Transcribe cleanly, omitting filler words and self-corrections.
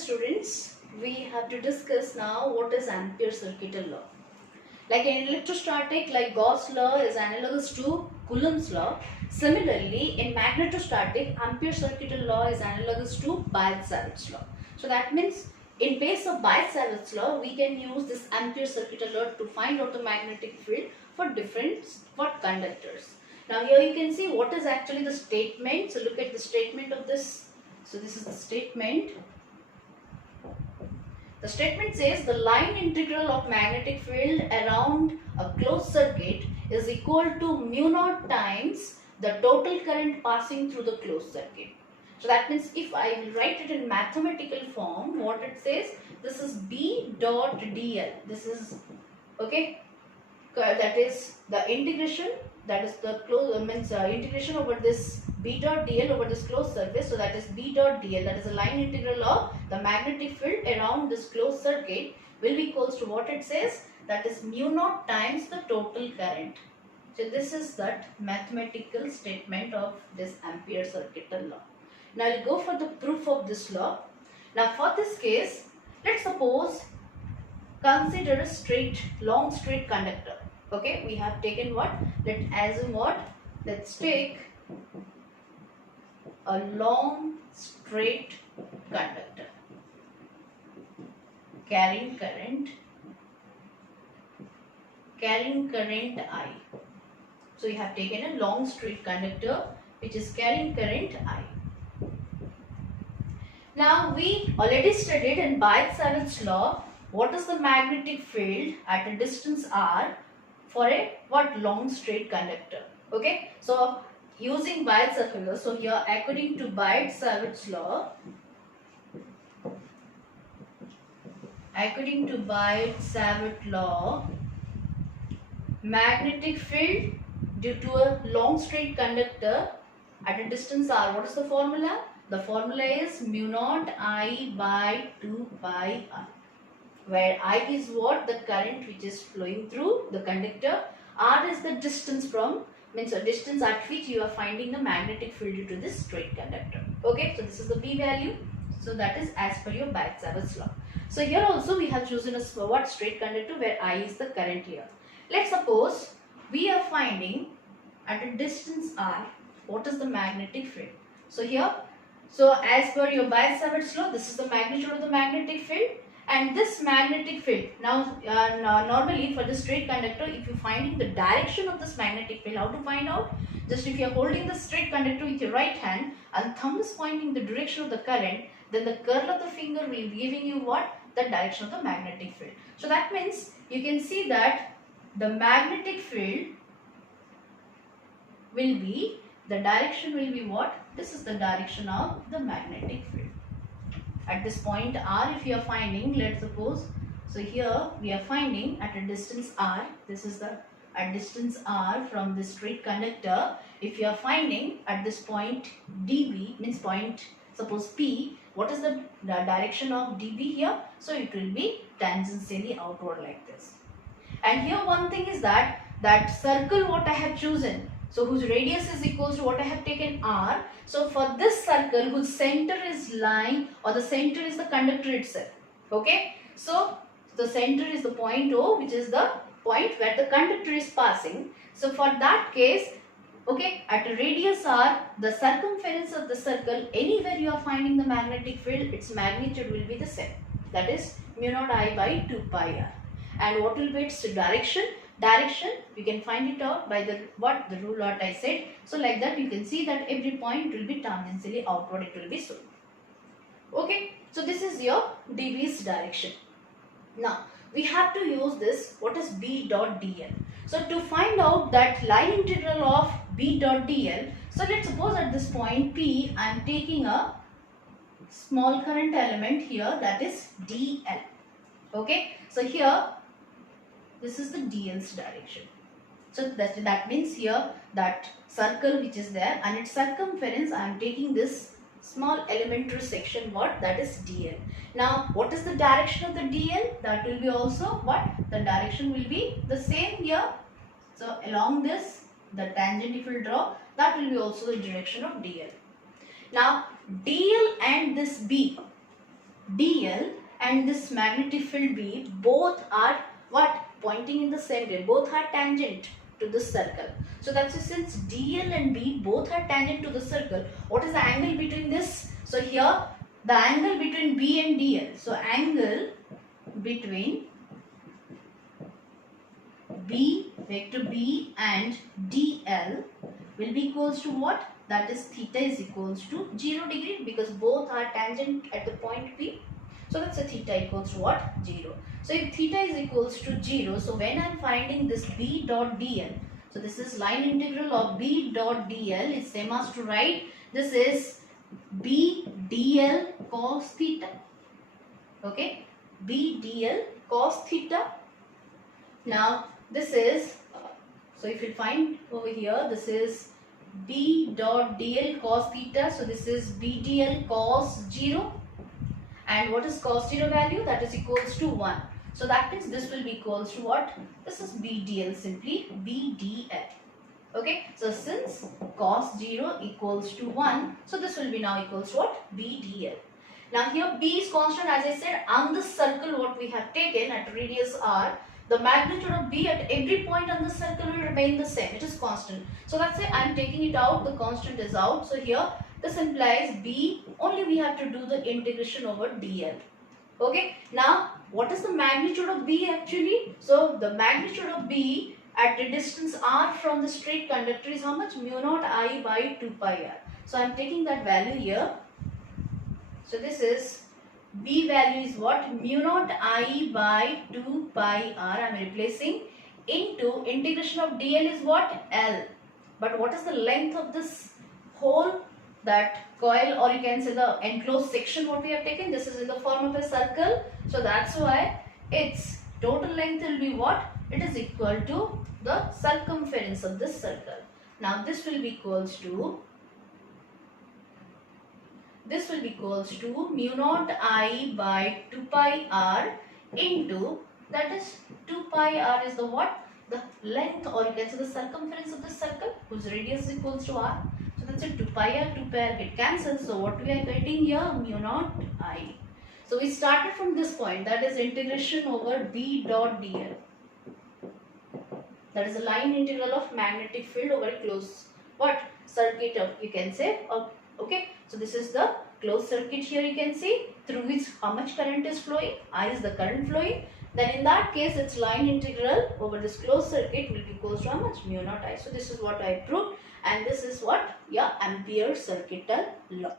students, we have to discuss now what is Ampere circuital law. Like in electrostatic, like Gauss law is analogous to Coulomb's law. Similarly, in magnetostatic, Ampere circuital law is analogous to Biot-Savart's law. So that means in place of Biot-Savart's law, we can use this Ampere circuital law to find out the magnetic field for different conductors. Now here you can see what is actually the statement. So look at the statement of this. So this is the statement. The statement says the line integral of magnetic field around a closed circuit is equal to mu naught times the total current passing through the closed circuit. So that means if I write it in mathematical form, what it says, this is B dot dl. This is, okay, that is the integration, that is the integration over this B dot dl over this closed surface. So that is B dot dl, that is a line integral of the magnetic field around this closed circuit will be equals to what it says, that is mu naught times the total current. So this is that mathematical statement of this Ampere circuital law. Now I'll go for the proof of this law. Now for this case, let's suppose consider a long straight conductor. Okay, we have taken what? Let's assume what? Let's take a long straight conductor carrying current I. So you have taken a long straight conductor which is carrying current I. Now we already studied in Biot-Savart's law what is the magnetic field at a distance r for a long straight conductor. Okay, so using Biot-Savart's law, so here according to Biot-Savart's law, magnetic field due to a long straight conductor at a distance r, what is the formula? The formula is mu naught I by 2 pi r, where I is what? The current which is flowing through the conductor. R is the distance from, means a distance at which you are finding the magnetic field due to this straight conductor. Okay, so this is the P value. So that is as per your Biot-Savart's law. So here also we have chosen a straight conductor where I is the current here. Let's suppose we are finding at a distance r what is the magnetic field. So here, so as per your Biot-Savart's law, this is the magnitude of the magnetic field. And this magnetic field, now normally for the straight conductor, if you finding the direction of this magnetic field, how to find out? Just if you are holding the straight conductor with your right hand and thumb is pointing the direction of the current, then the curl of the finger will be giving you what? The direction of the magnetic field. So that means you can see that the magnetic field will be, the direction will be what? This is the direction of the magnetic field. At this point r, if you are finding, let's suppose, so here we are finding at a distance r, this is the at distance r from this straight conductor, if you are finding at this point dB, means point, suppose P, what is the direction of dB here? So it will be tangentially outward like this. And here one thing is that circle what I have chosen, so whose radius is equals to what I have taken r. So for this circle whose center is lying, or the center is the conductor itself. Okay, so the center is the point O, which is the point where the conductor is passing. So for that case, okay, at a radius r, the circumference of the circle, anywhere you are finding the magnetic field, its magnitude will be the same. That is mu naught I by 2 pi r. And what will be its direction? Direction, you can find it out by the rule what I said. So like that you can see that every point will be tangentially outward, it will be so. Okay, so this is your dB's direction. Now we have to use this, what is B dot dl. So to find out that line integral of B dot dl, so let's suppose at this point P, I am taking a small current element here, that is dl. Okay, so here this is the dl's direction. So that means here that circle which is there and its circumference, I am taking this small elementary section, what? That is dl. Now what is the direction of the dl? That will be also what? The direction will be the same here. So along this, the tangent if you draw, that will be also the direction of dl. Now dl and this b, dl and this magnetic field B, both are what? Pointing in the same way. Both are tangent to this circle. So that's it, since dl and B both are tangent to the circle, what is the angle between this? So here the angle between B and dl. So angle between B, vector B and dl will be equals to what? That is theta is equals to 0 degree, because both are tangent at the point P. So that's a theta equals to what? 0. So if theta is equals to 0, so when I am finding this B dot dl, so this is line integral of B dot dl is same as to write this is B dl cos theta. Okay, B dl cos theta. Now this is, so if you find over here, this is B dot dl cos theta. So this is B dl cos 0. And what is cos 0 value? That is equals to 1. So that means this will be equals to what? This is B dl, simply B dl. Okay. So since cos 0 equals to 1, so this will be now equals to what? B dl. Now here B is constant, as I said, on this circle what we have taken at radius r, the magnitude of B at every point on the circle will remain the same. It is constant. So that's it. I am taking it out. The constant is out. So here this implies B, only we have to do the integration over dl. Okay. Now what is the magnitude of B actually? So the magnitude of B at the distance r from the straight conductor is how much? Mu naught I by 2 pi r. So I am taking that value here. So this is B value is what? Mu naught I by 2 pi r. I am replacing into integration of dl is what? L. But what is the length of this whole that coil, or you can say the enclosed section what we have taken? This is in the form of a circle. So that's why its total length will be what? It is equal to the circumference of this circle. Now this will be equals to mu naught I by 2 pi r into, that is 2 pi r is the what? The length, or you can say the circumference of the circle whose radius is equals to r. So that's it, 2 pi r get cancelled. So what we are getting here? Mu naught I. So we started from this point, that is integration over B dot dl. That is a line integral of magnetic field over a closed what? Circuit of, you can say. Okay. So this is the closed circuit here, you can see, through which how much current is flowing? I is the current flowing. Then in that case its line integral over this closed circuit will be equals to how much? Mu naught I. So this is what I proved, and this is what? Yeah, Ampere circuital law.